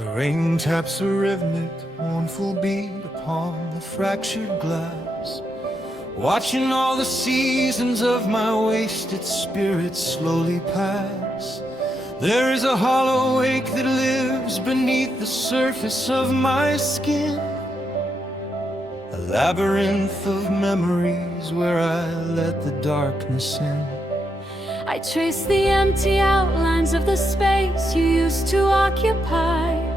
The rain taps a rhythmic, mournful beat upon the fractured glass, watching all the seasons of my wasted spirit slowly pass. There is a hollow ache that lives beneath the surface of my skin, a labyrinth of memories where I let the darkness in. I trace the empty outlines of the space you used to occupy,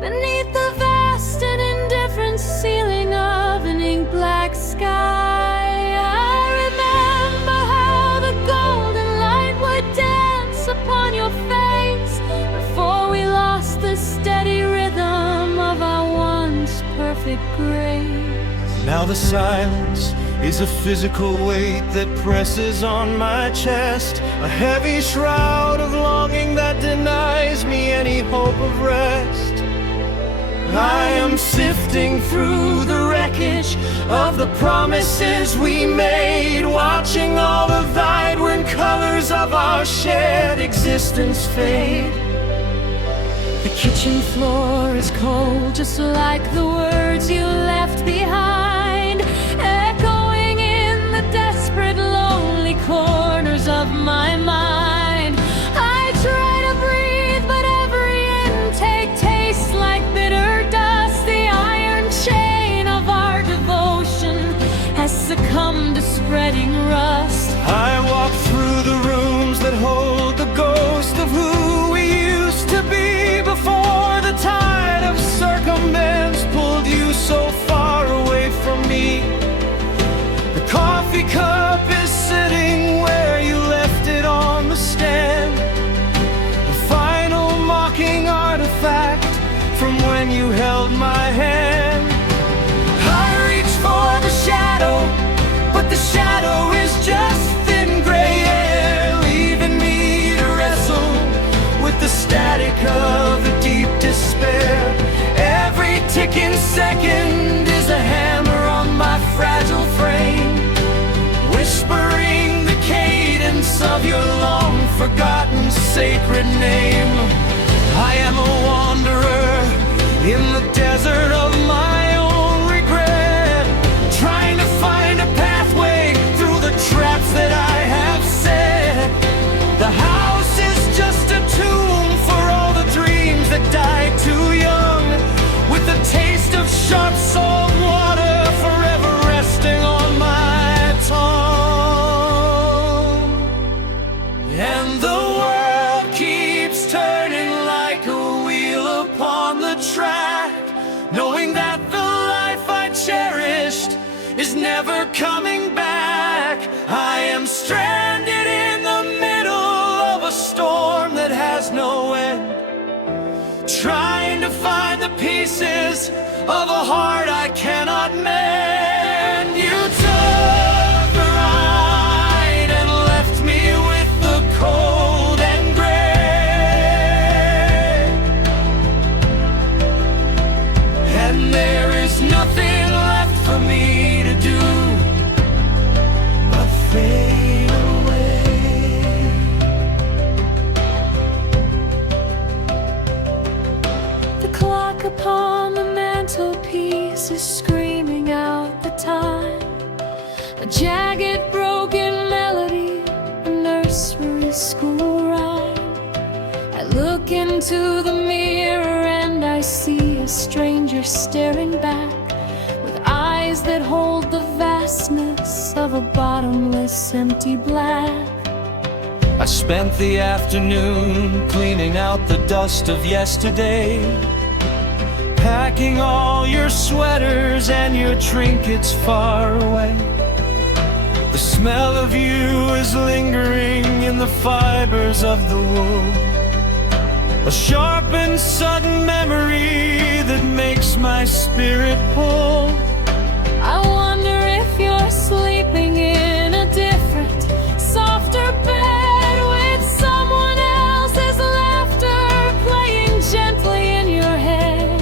beneath the vast and indifferent ceiling of an ink black sky. I remember how the golden light would dance upon your face before we lost the steady rhythm of our once perfect grace. Now the silence is a physical weight that presses on my chest, a heavy shroud of longing that denies me any hope of rest. I am sifting through the wreckage of the promises we made, watching all the vibrant colors of our shared existence fade. The kitchen floor is cold, just like the words you left behind, echoing in the desperate, lonely corners of my mind. I try to breathe, but every intake tastes like bitter dust. The iron chain of our devotion has succumbed to spreading rust. I walk through the rooms that hold the ghost of who we used to be before the tide of circumstance pulled you so far away from me. The coffee cup is sitting where you left it on the stand, the final mocking artifact from when you held my hand. I reach for the shadow, but the shadow is just thin gray air, leaving me to wrestle with the static of a deep despair. Every ticking second is a hammer on my fragile frame, whispering the cadence of your long-forgotten sacred name. I am a wanderer in the desert of my own regret, trying to find a pathway through the traps that I have set. The house is just a tomb for all the dreams that died too young, with the taste of sharp salt water forever resting on my tongue. And the world keeps turning like a wheel upon the track, knowing that the life I cherished is never coming back. I am stranded in the middle of a storm that has no end, trying to find the pieces of a heart I cannot mend. You took the ride and left me with the cold and gray, and there is nothing left for me to do but fade away. The clock upon the mantelpiece is screaming out the time, a jagged, broken melody, a nursery school rhyme. I look into the mirror and I see a stranger staring back, with eyes that hold the vastness of a bottomless, empty black. I spent the afternoon cleaning out the dust of yesterday, packing all your sweaters and your trinkets far away. The smell of you is lingering in the fibers of the wool, a sharp and sudden memory that makes my spirit pull. I wonder if you're sleeping in a different, softer bed, with someone else's laughter playing gently in your head.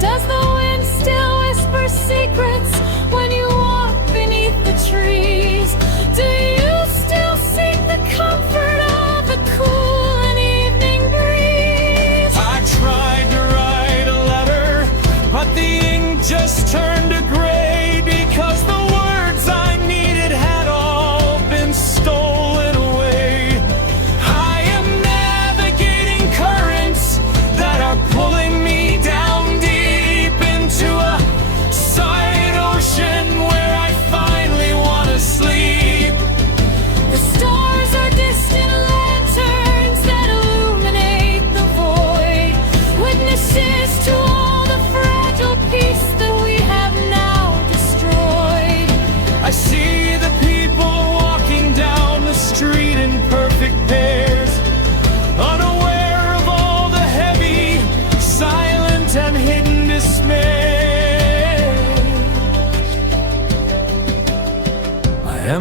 Does the wind still whisper secrets when you walk beneath the trees? Do you still seek the comfort of a cool and evening breeze? I try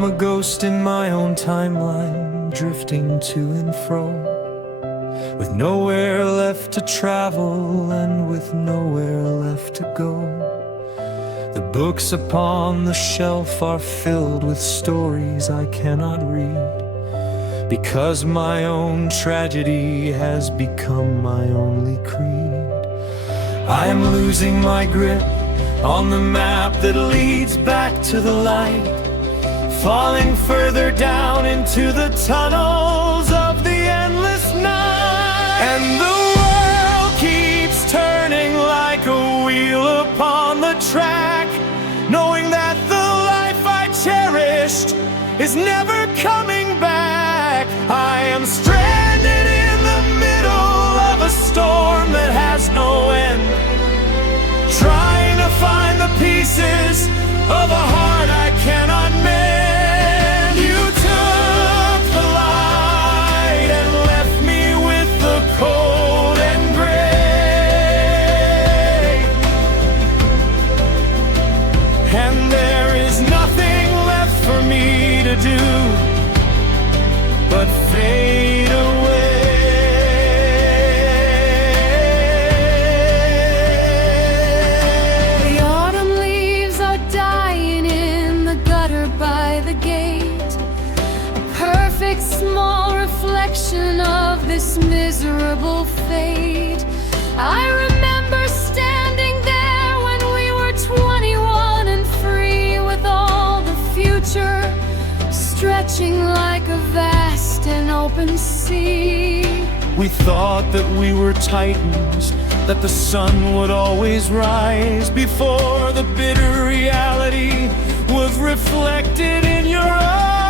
I'm a ghost in my own timeline, drifting to and fro, with nowhere left to travel and with nowhere left to go. The books upon the shelf are filled with stories I cannot read, because my own tragedy has become my only creed. I am losing my grip on the map that leads back to the light, falling further down into the tunnels of the endless night. And the world keeps turning like a wheel upon the track, knowing that the life I cherished is never coming back. I am stranded in the middle of a storm that has no end, trying to find the pieces of a heart I cannot mend. You took the light and left me with the cold and gray, and there is nothing left for me to do but fade away. Small reflection of this miserable fate. I remember standing there when we were 21 and free, with all the future stretching like a vast and open sea. We thought that we were titans, that the sun would always rise, before the bitter reality was reflected in your eyes.